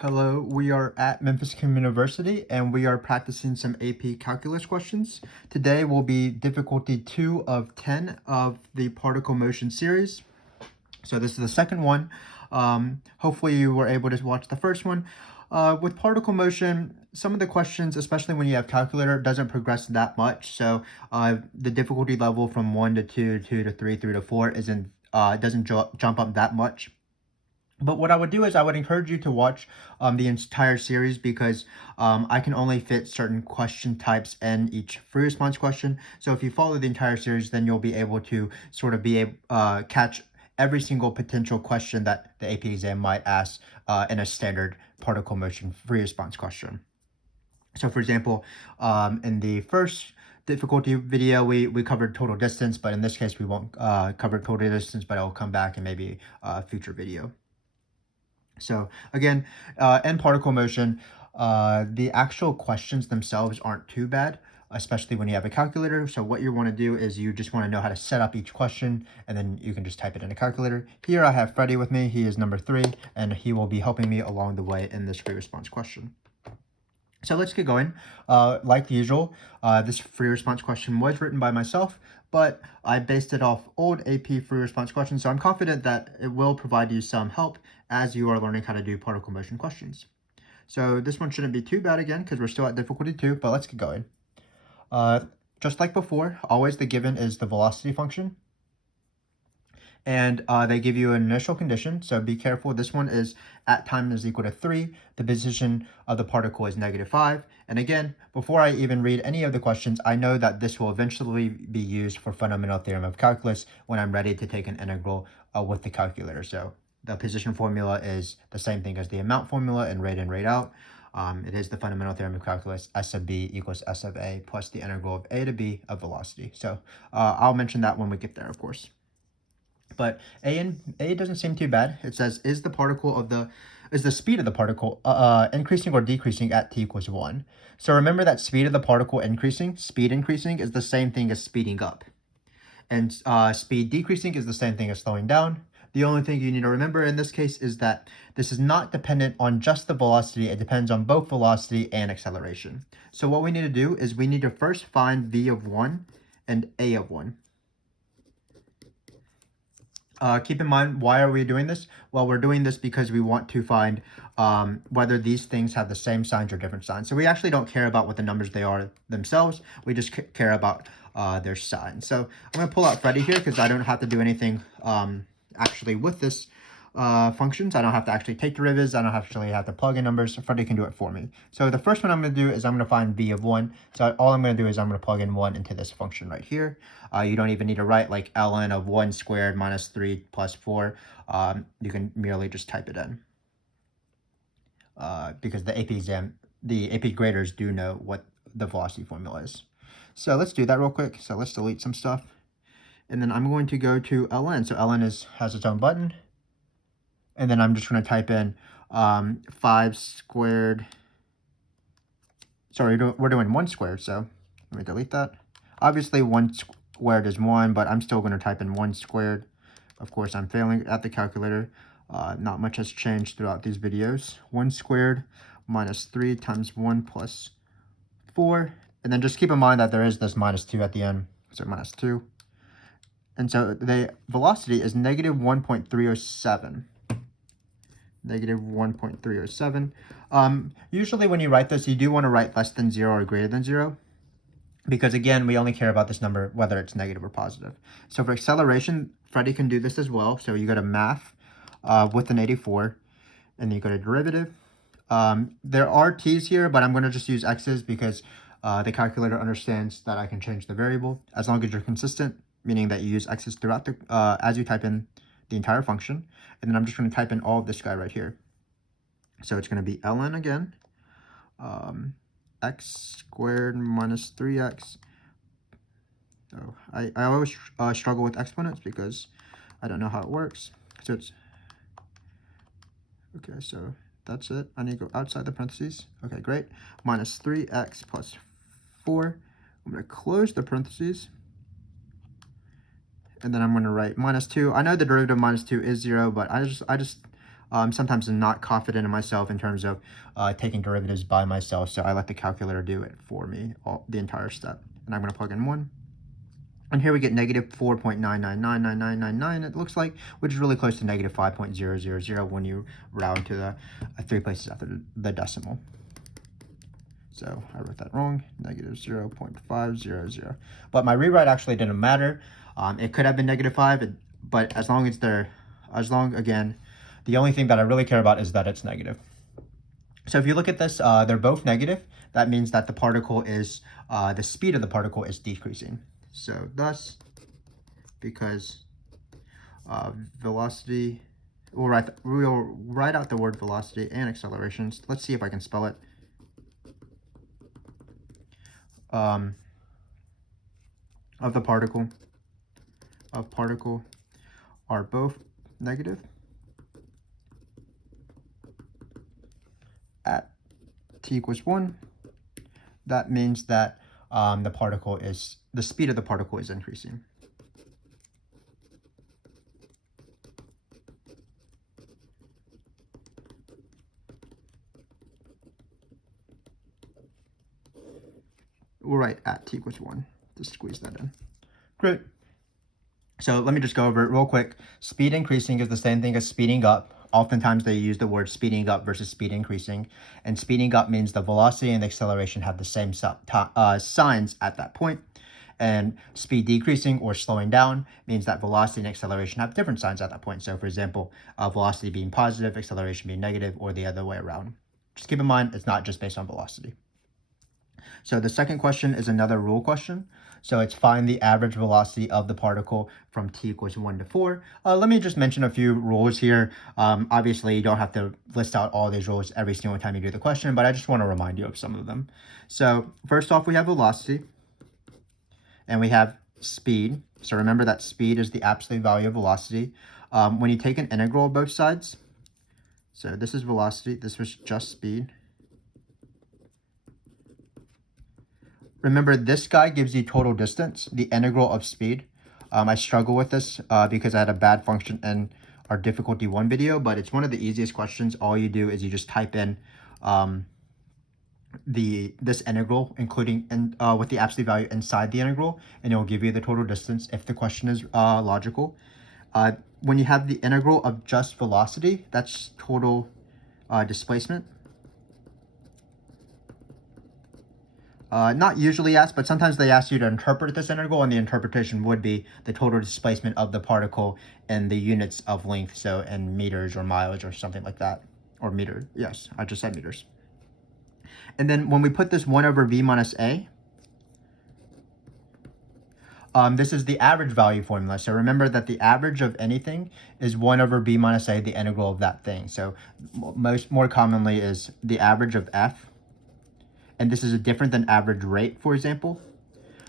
Hello, we are at Memphis Communiversity and we are practicing some AP Calculus questions. Today will be difficulty 2 of 10 of the particle motion series. So this is the second one. Hopefully you were able to watch the first one. With particle motion, some of the questions, especially when you have calculator, doesn't progress that much. So the difficulty level from 1 to 2, 2 to 3, 3 to 4 doesn't jump up that much. But what I would do is I would encourage you to watch the entire series because I can only fit certain question types in each free response question. So if you follow the entire series, then you'll be able to sort of catch every single potential question that the AP exam might ask in a standard particle motion free response question. So for example, in the first difficulty video, we covered total distance, but in this case, we won't cover total distance, but I'll come back in maybe a future video. So again, in particle motion, the actual questions themselves aren't too bad, especially when you have a calculator. So what you want to do is you just want to know how to set up each question, and then you can just type it in a calculator. Here I have Freddie with me. He is number 3, and he will be helping me along the way in this free response question. So let's get going. Like usual, this free response question was written by myself, but I based it off old AP free response questions, so I'm confident that it will provide you some help as you are learning how to do particle motion questions. So this one shouldn't be too bad again because we're still at difficulty 2, but let's get going. Just like before, always the given is the velocity function. And they give you an initial condition, so be careful. This one is at time is equal to 3. The position of the particle is -5. And again, before I even read any of the questions, I know that this will eventually be used for Fundamental Theorem of Calculus when I'm ready to take an integral with the calculator. So the position formula is the same thing as the amount formula in rate in, rate out. It is the Fundamental Theorem of Calculus, S of B equals S of A plus the integral of A to B of velocity. So I'll mention that when we get there, of course. But A doesn't seem too bad. It says, is the speed of the particle increasing or decreasing at t equals 1? So remember that speed of the particle speed increasing is the same thing as speeding up. And speed decreasing is the same thing as slowing down. The only thing you need to remember in this case is that this is not dependent on just the velocity. It depends on both velocity and acceleration. So what we need to do is we need to first find V of 1 and A of 1. Keep in mind, why are we doing this? Well, we're doing this because we want to find whether these things have the same signs or different signs. So we actually don't care about what the numbers they are themselves. We just care about their signs. So I'm going to pull out Freddie here because I don't have to do anything actually with this functions. I don't have to actually take derivatives. I don't actually have to plug in numbers. Freddie can do it for me. So the first one I'm going to do is I'm going to find V of 1. So all I'm going to do is I'm going to plug in 1 into this function right here. You don't even need to write like ln of 1 squared minus 3 plus 4. You can merely just type it in. Because the AP graders do know what the velocity formula is. So let's do that real quick. So let's delete some stuff. And then I'm going to go to ln. So ln has its own button. And then I'm just going to type in 5 squared. Sorry, we're doing 1 squared. So let me delete that. Obviously, 1 squared is 1, but I'm still going to type in 1 squared. Of course, I'm failing at the calculator. Not much has changed throughout these videos. 1 squared minus 3 times 1 plus 4. And then just keep in mind that there is this minus 2 at the end. So minus 2. And so the velocity is negative 1.307. Negative 1.307. Usually when you write this, you do want to write less than 0 or greater than 0. Because again, we only care about this number, whether it's negative or positive. So for acceleration, Freddie can do this as well. So you go to math with an 84, and then you go to derivative. There are t's here, but I'm going to just use x's because the calculator understands that I can change the variable as long as you're consistent, meaning that you use x's throughout the as you type in the entire function. And then I'm just going to type in all of this guy right here. So it's going to be ln again. X squared minus 3x. So I always struggle with exponents because I don't know how it works. So it's okay. So that's it. I need to go outside the parentheses. Okay, great. Minus 3x plus 4. I'm going to close the parentheses. And then I'm going to write minus 2. I know the derivative of minus 2 is 0, but I just Sometimes I'm not confident in myself in terms of taking derivatives by myself, so I let the calculator do it for me, the entire step. And I'm going to plug in 1. And here we get negative 4.9999999, it looks like, which is really close to negative 5.000 when you round to the 3 places after the decimal. So I wrote that wrong, negative 0.500. But my rewrite actually didn't matter. It could have been negative 5, but again, the only thing that I really care about is that it's negative. So if you look at this, they're both negative. That means that the particle is, the speed of the particle is decreasing. So thus, because velocity, we'll write out the word velocity and accelerations. Let's see if I can spell it. Of the particle are both negative at t equals 1. That means that the speed of the particle is increasing. We'll write at t equals 1 to squeeze that in. Great. So let me just go over it real quick. Speed increasing is the same thing as speeding up. Oftentimes they use the word speeding up versus speed increasing. And speeding up means the velocity and the acceleration have the same signs at that point. And speed decreasing or slowing down means that velocity and acceleration have different signs at that point. So for example, velocity being positive, acceleration being negative, or the other way around. Just keep in mind, it's not just based on velocity. So the second question is another rule question. So it's find the average velocity of the particle from t equals 1 to 4. Let me just mention a few rules here. Obviously, you don't have to list out all these rules every single time you do the question, but I just want to remind you of some of them. So first off, we have velocity, and we have speed. So remember that speed is the absolute value of velocity. When you take an integral of both sides, so this is velocity, this was just speed. Remember, this guy gives you total distance, the integral of speed. I struggle with this because I had a bad function in our difficulty 1 video, but it's one of the easiest questions. All you do is you just type in this integral, including with the absolute value inside the integral, and it will give you the total distance if the question is logical. When you have the integral of just velocity, that's total displacement. Not usually asked, but sometimes they ask you to interpret this integral, and the interpretation would be the total displacement of the particle in the units of length, so in meters or miles or something like that, or meter. Yes, I just said meters. And then when we put this 1 over v minus a, this is the average value formula. So remember that the average of anything is 1 over b minus a, the integral of that thing. So more commonly is the average of f. And this is different than average rate, for example.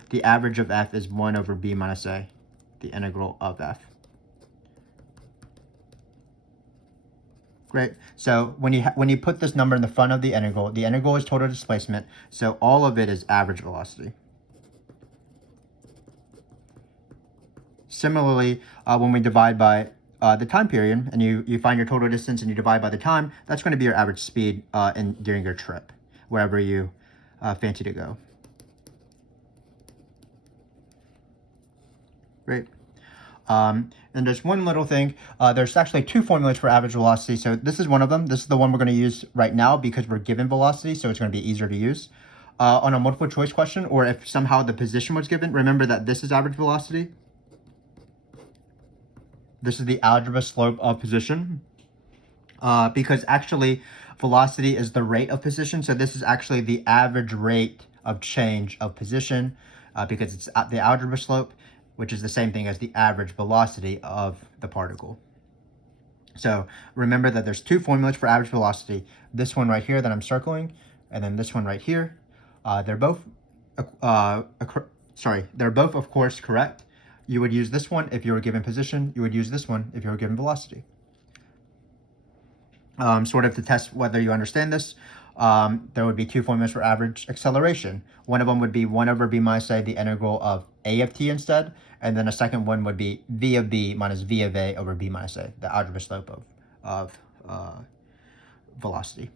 The average of f is 1 over b minus a, the integral of f. Great. So when you put this number in the front of the integral is total displacement, so all of it is average velocity. Similarly, when we divide by the time period, and you find your total distance and you divide by the time, that's going to be your average speed during your trip, wherever you fancy to go. Great. And there's one little thing. There's actually 2 formulas for average velocity. So this is one of them. This is the one we're going to use right now because we're given velocity, so it's going to be easier to use. On a multiple choice question, or if somehow the position was given, remember that this is average velocity. This is the algebra slope of position. Because actually velocity is the rate of position, so this is actually the average rate of change of position because it's at the algebra slope, which is the same thing as the average velocity of the particle. So remember that there's 2 formulas for average velocity. This one right here that I'm circling, and then this one right here. They're both of course correct. You would use this one if you were given position. You would use this one if you were given velocity. Sort of to test whether you understand this, there would be 2 formulas for average acceleration. One of them would be 1 over b minus a, the integral of a of t instead, and then a second one would be v of b minus v of a over b minus a, the algebra slope of velocity.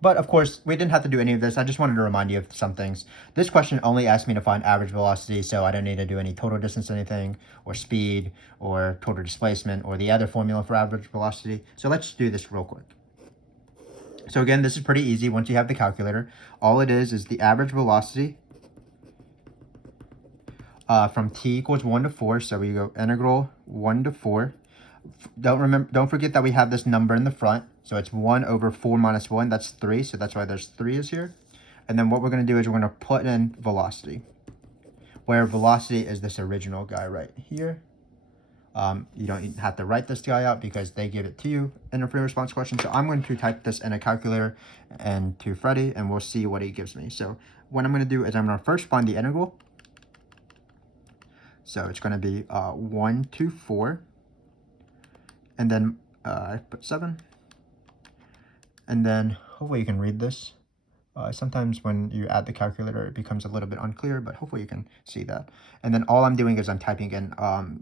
But of course, we didn't have to do any of this. I just wanted to remind you of some things. This question only asked me to find average velocity, so I don't need to do any total distance anything, or speed, or total displacement, or the other formula for average velocity. So let's do this real quick. So again, this is pretty easy once you have the calculator. All it is the average velocity from t equals 1 to 4. So we go integral 1 to 4. Don't forget that we have this number in the front. So it's 1 over 4 minus 1. That's 3. So that's why there's 3 is here. And then what we're going to do is we're going to put in velocity, where velocity is this original guy right here. You don't have to write this guy out because they give it to you in a free response question. So I'm going to type this in a calculator and to Freddy, and we'll see what he gives me. So what I'm going to do is I'm going to first find the integral. So it's going to be 1 to 4. And then I put 7. And then hopefully you can read this. Sometimes when you add the calculator, it becomes a little bit unclear, but hopefully you can see that. And then all I'm doing is I'm typing in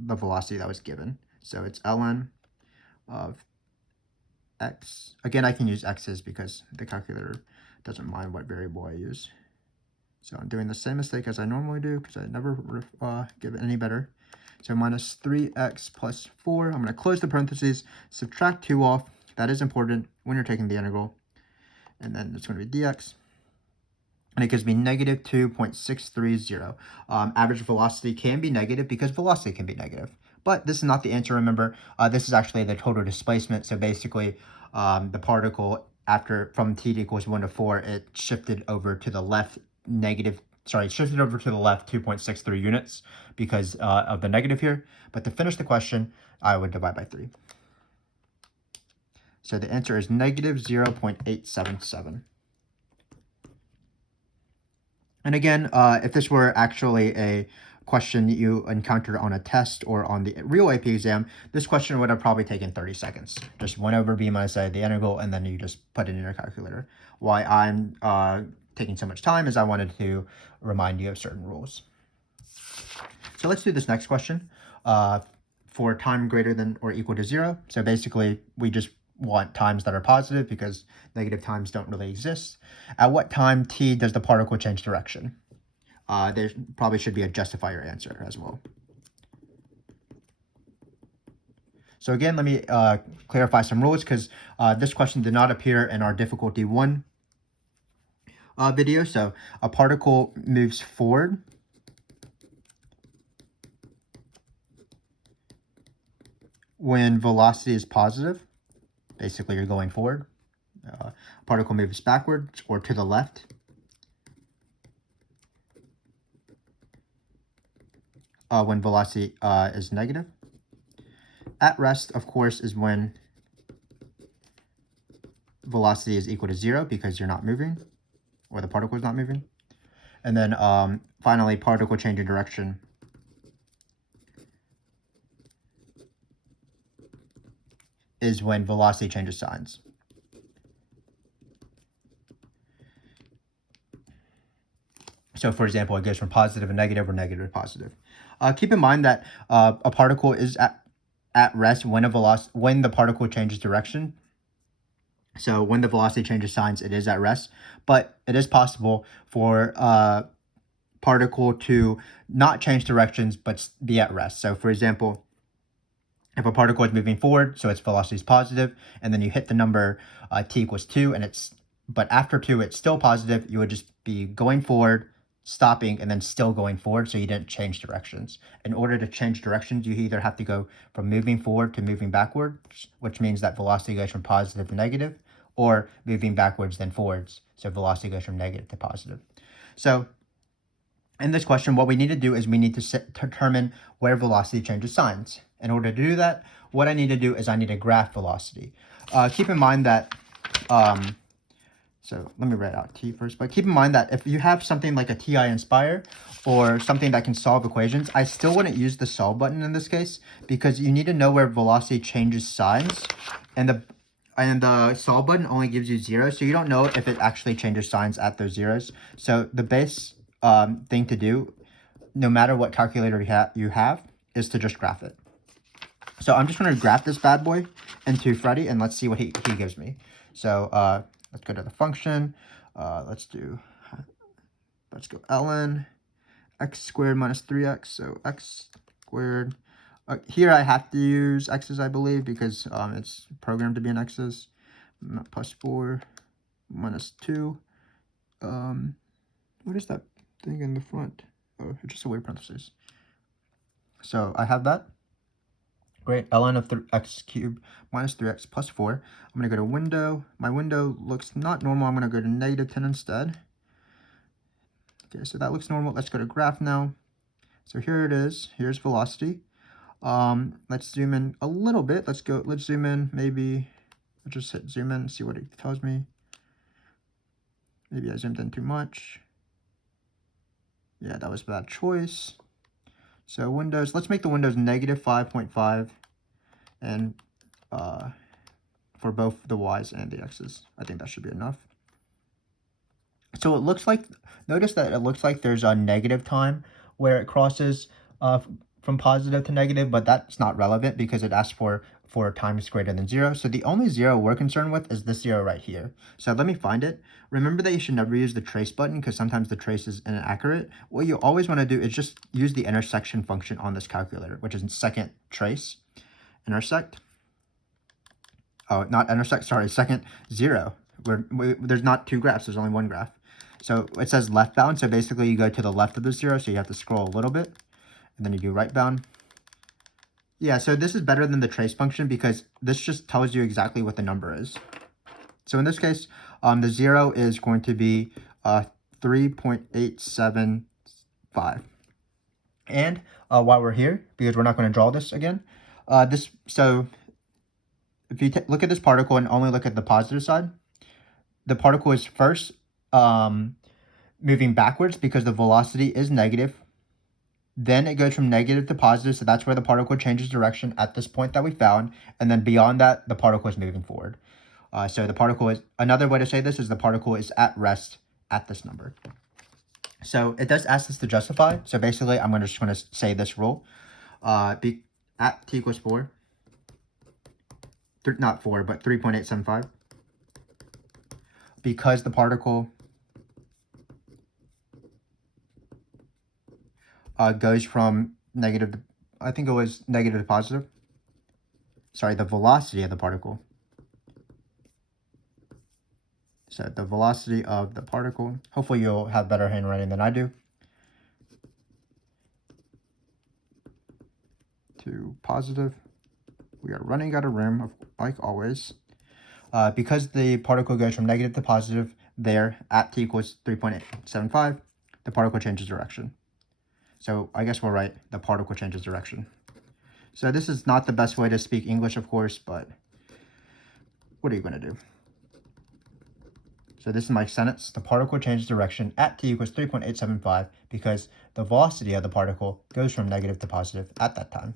the velocity that was given. So it's ln of x. Again, I can use x's because the calculator doesn't mind what variable I use. So I'm doing the same mistake as I normally do because I never give it any better. So minus 3x plus 4. I'm going to close the parentheses, subtract 2 off. That is important when you're taking the integral. And then it's going to be dx. And it gives me negative 2.630. Average velocity can be negative because velocity can be negative. But this is not the answer, remember. This is actually the total displacement. So basically, the particle, from t equals 1 to 4, it shifted over to the left shifted over to the left 2.63 units because of the negative here. But to finish the question, I would divide by 3. So the answer is negative 0.877. And again, if this were actually a question you encountered on a test or on the real AP exam, this question would have probably taken 30 seconds. Just 1 over b minus a, the integral, and then you just put it in your calculator. Why I'm taking so much time is I wanted to remind you of certain rules. So let's do this next question for time greater than or equal to 0. So basically, we just want times that are positive because negative times don't really exist. At what time t does the particle change direction? There probably should be a justify your answer as well. So again, let me clarify some rules because this question did not appear in our difficulty 1 video. So a particle moves forward when velocity is positive. Basically, you're going forward. Particle moves backwards or to the left when velocity is negative. At rest, of course, is when velocity is equal to 0 because you're not moving, or the particle is not moving. And then finally, particle change in direction is when velocity changes signs. So for example, it goes from positive to negative or negative to positive. Keep in mind that a particle is at rest when the particle changes direction. So when the velocity changes signs, it is at rest. But it is possible for a particle to not change directions but be at rest. So for example, if a particle is moving forward, so its velocity is positive, and then you hit the number t equals 2, but after 2 it's still positive, you would just be going forward, stopping, and then still going forward, so you didn't change directions. In order to change directions, you either have to go from moving forward to moving backwards, which means that velocity goes from positive to negative, or moving backwards then forwards, so velocity goes from negative to positive. So in this question, what we need to do is we need to determine where velocity changes signs. In order to do that, what I need to do is I need to graph velocity. Keep in mind that, so let me write out t first, but keep in mind that if you have something like a TI Inspire or something that can solve equations, I still wouldn't use the solve button in this case because you need to know where velocity changes signs, and the solve button only gives you 0, so you don't know if it actually changes signs at those zeros. So the base thing to do, no matter what calculator you have, is to just graph it. So I'm just going to graph this bad boy into Freddy, and let's see what he gives me. So let's go to the function. Let's go ln x squared minus 3x. So x squared. Here I have to use x's, I believe, because it's programmed to be an x's. Plus 4 minus 2. What is that thing in the front? Oh, it's just a weird parenthesis. So I have that. Great. ln of x cubed minus 3x plus 4. I'm going to go to window. My window looks not normal. I'm going to go to negative 10 instead. Okay, so that looks normal. Let's go to graph now. So here it is. Here's velocity. Let's zoom in a little bit. Let's zoom in. Maybe I'll just hit zoom in and see what it tells me. Maybe I zoomed in too much. Yeah, that was a bad choice. So windows, let's make the windows negative 5.5 and for both the y's and the x's. I think that should be enough. So it looks like, notice that it looks like there's a negative time where it crosses from positive to negative, but that's not relevant because it asks for times greater than 0. So the only 0 we're concerned with is this 0 right here. So let me find it. Remember that you should never use the trace button because sometimes the trace is inaccurate. What you always want to do is just use the intersection function on this calculator, which is second trace, intersect. Oh, not intersect, sorry, second 0. There's not two graphs, there's only one graph. So it says left bound, so basically you go to the left of the 0, so you have to scroll a little bit, and then you do right bound. Yeah, so this is better than the trace function because this just tells you exactly what the number is. So in this case, the 0 is going to be 3.875. And while we're here, because we're not going to draw this again, so if you look at this particle and only look at the positive side, the particle is first moving backwards because the velocity is negative. Then it goes from negative to positive, so that's where the particle changes direction at this point that we found. And then beyond that, the particle is moving forward. So the particle is, another way to say this is the particle is at rest at this number. So it does ask us to justify. So basically, I'm just going to say this rule. At t equals 4, not 4, but 3.875. Because the particle goes from negative to, I think it was negative to positive. Sorry, the velocity of the particle. So the velocity of the particle, hopefully you'll have better handwriting than I do. To positive. We are running out of room, like always. Because the particle goes from negative to positive there at t equals 3.875, the particle changes direction. So I guess we'll write the particle changes direction. So this is not the best way to speak English, of course, but what are you going to do? So this is my sentence. The particle changes direction at t equals 3.875 because the velocity of the particle goes from negative to positive at that time.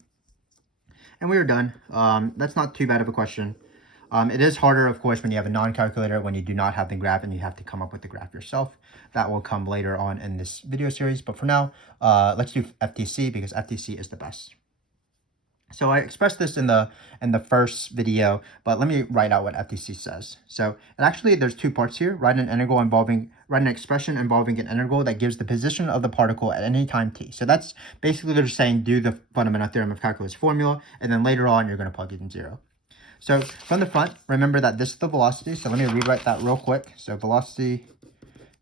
And we are done. That's not too bad of a question. It is harder, of course, when you have a non-calculator, when you do not have the graph and you have to come up with the graph yourself. That will come later on in this video series. But for now, let's do FTC because FTC is the best. So I expressed this in the first video, but let me write out what FTC says. So actually there's two parts here. Write an expression involving an integral that gives the position of the particle at any time t. So that's basically they're saying do the fundamental theorem of calculus formula, and then later on you're going to plug it in 0. So from the front, remember that this is the velocity. So let me rewrite that real quick. So velocity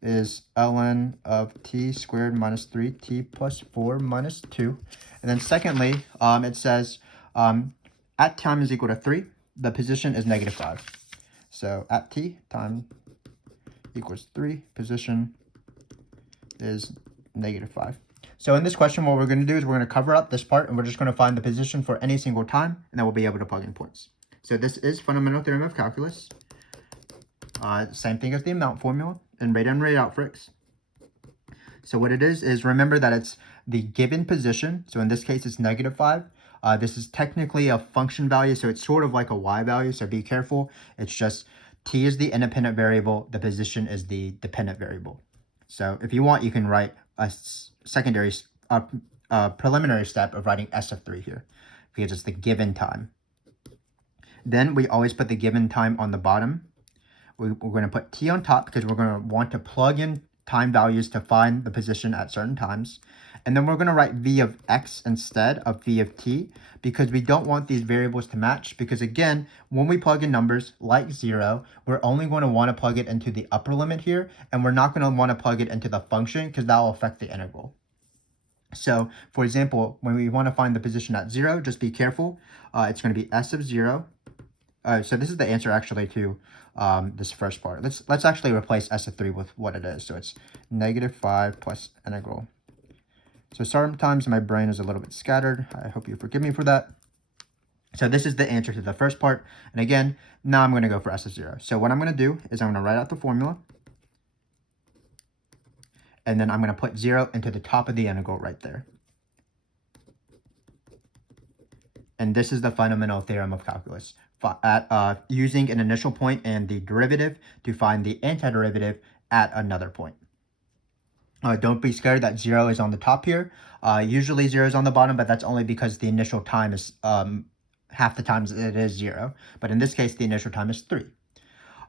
is ln of t squared minus 3t plus 4 minus 2. And then secondly, it says at time is equal to 3, the position is negative 5. So at t, time equals 3, position is negative 5. So in this question, what we're going to do is we're going to cover up this part, and we're just going to find the position for any single time, and then we'll be able to plug in points. So this is Fundamental Theorem of Calculus. Same thing as the amount formula and rate in, rate out FRQs. So what it is remember that it's the given position. So in this case, it's negative 5. This is technically a function value, so it's sort of like a y value, so be careful. It's just t is the independent variable, the position is the dependent variable. So if you want, you can write a preliminary step of writing s of 3 here. because it's the given time. Then we always put the given time on the bottom. We're going to put t on top because we're going to want to plug in time values to find the position at certain times. And then we're going to write v of x instead of v of t because we don't want these variables to match, because again, when we plug in numbers like 0, we're only going to want to plug it into the upper limit here, and we're not going to want to plug it into the function because that will affect the integral. So, for example, when we want to find the position at 0, just be careful. It's going to be s of 0. So this is the answer actually to this first part. Let's actually replace s of 3 with what it is. So it's -5 plus integral. So sometimes my brain is a little bit scattered. I hope you forgive me for that. So this is the answer to the first part. And again, now I'm going to go for s of 0. So what I'm going to do is I'm going to write out the formula. And then I'm going to put 0 into the top of the integral right there. And this is the fundamental theorem of calculus. Using an initial point and the derivative to find the antiderivative at another point. Don't be scared that 0 is on the top here. Usually 0 is on the bottom, but that's only because the initial time is half the times it is 0. But in this case, the initial time is 3.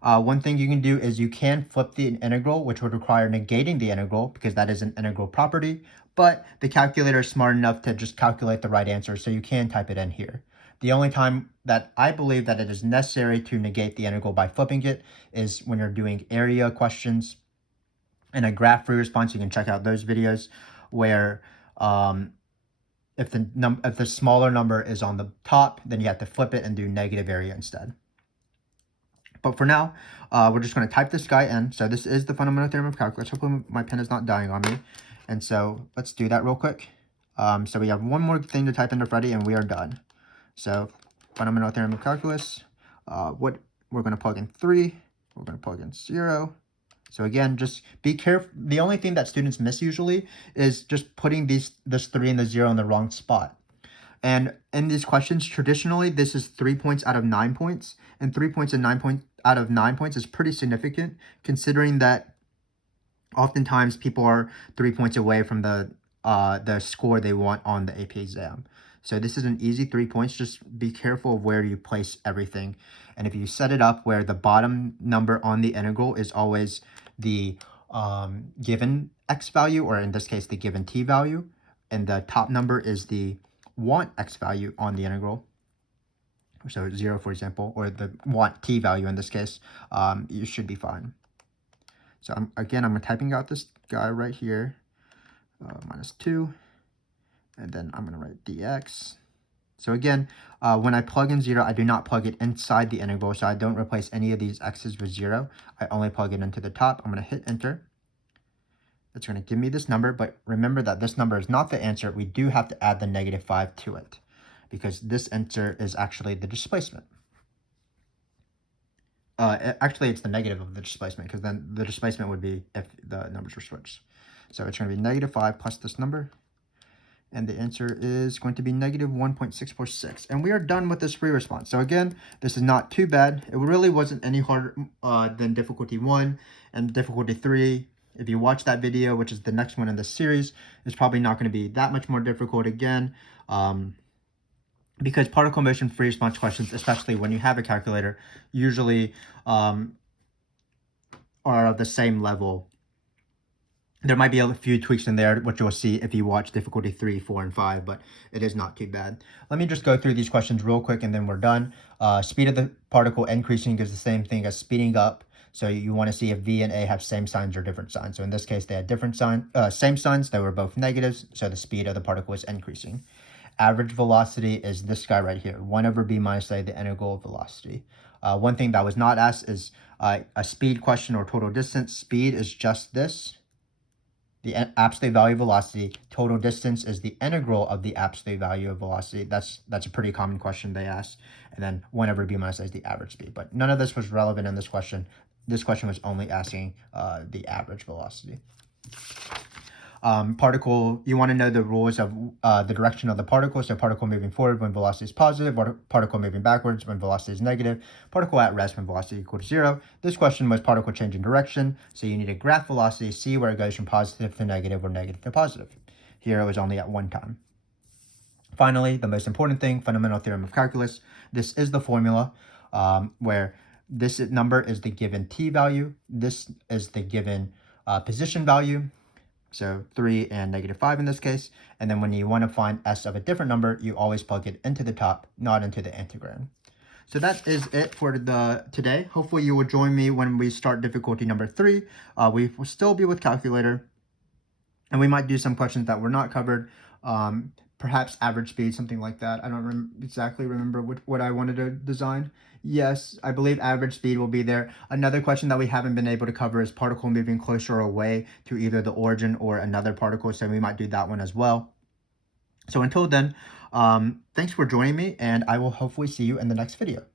One thing you can do is you can flip the integral, which would require negating the integral because that is an integral property. But the calculator is smart enough to just calculate the right answer, so you can type it in here. The only time that I believe that it is necessary to negate the integral by flipping it is when you're doing area questions. In a graph free response, you can check out those videos where if the smaller number is on the top, then you have to flip it and do negative area instead. But for now, we're just going to type this guy in. So this is the fundamental theorem of calculus. Hopefully my pen is not dying on me. And so let's do that real quick. So we have one more thing to type into Freddy and we are done. So fundamental theorem of calculus, what we're going to plug in 3, we're going to plug in 0. So again, just be careful. The only thing that students miss usually is just putting this 3 and the 0 in the wrong spot. And in these questions, traditionally, this is 3 points out of 9 points. And 3 points and 9 points out of 9 points is pretty significant, considering that oftentimes people are 3 points away from the score they want on the AP exam. So this is an easy 3 points. Just be careful of where you place everything. And if you set it up where the bottom number on the integral is always the given x value, or in this case, the given t value, and the top number is the want x value on the integral, so 0, for example, or the want t value in this case, you should be fine. So I'm typing out this guy right here, -2, and then I'm going to write dx. So again, when I plug in 0, I do not plug it inside the integral, so I don't replace any of these x's with 0. I only plug it into the top. I'm going to hit enter. It's going to give me this number, but remember that this number is not the answer. We do have to add the -5 to it, because this answer is actually the displacement. Actually, it's the negative of the displacement, because then the displacement would be if the numbers were switched. So it's going to be -5 plus this number. And the answer is going to be -1.646. And we are done with this free response. So again, this is not too bad. It really wasn't any harder than difficulty 1 and difficulty 3. If you watch that video, which is the next one in this series, it's probably not going to be that much more difficult again. Because particle motion free response questions, especially when you have a calculator, usually are of the same level. There might be a few tweaks in there, which you'll see if you watch difficulty 3, 4, and 5, but it is not too bad. Let me just go through these questions real quick and then we're done. Speed of the particle increasing is the same thing as speeding up. So you want to see if V and A have same signs or different signs. So in this case, they had different same signs. They were both negatives, so the speed of the particle is increasing. Average velocity is this guy right here, 1 over b minus a, the integral of velocity. One thing that was not asked is a speed question or total distance. Speed is just this, the absolute value of velocity. Total distance is the integral of the absolute value of velocity. That's a pretty common question they asked. And then 1 over b minus a is the average speed. But none of this was relevant in this question. This question was only asking the average velocity. Particle, you want to know the rules of the direction of the particle. So particle moving forward when velocity is positive, particle moving backwards when velocity is negative, particle at rest when velocity equals 0. This question was particle changing direction. So you need to graph velocity, see where it goes from positive to negative or negative to positive. Here it was only at one time. Finally, the most important thing, fundamental theorem of calculus. This is the formula where this number is the given t value. This is the given position value. So 3 and -5 in this case. And then when you want to find s of a different number, you always plug it into the top, not into the integrand. So that is it for today. Hopefully you will join me when we start difficulty number 3. We will still be with calculator, and we might do some questions that were not covered. Perhaps average speed, something like that. I don't exactly remember what I wanted to design. Yes, I believe average speed will be there. Another question that we haven't been able to cover is particle moving closer or away to either the origin or another particle, so we might do that one as well. So until then, thanks for joining me, and I will hopefully see you in the next video.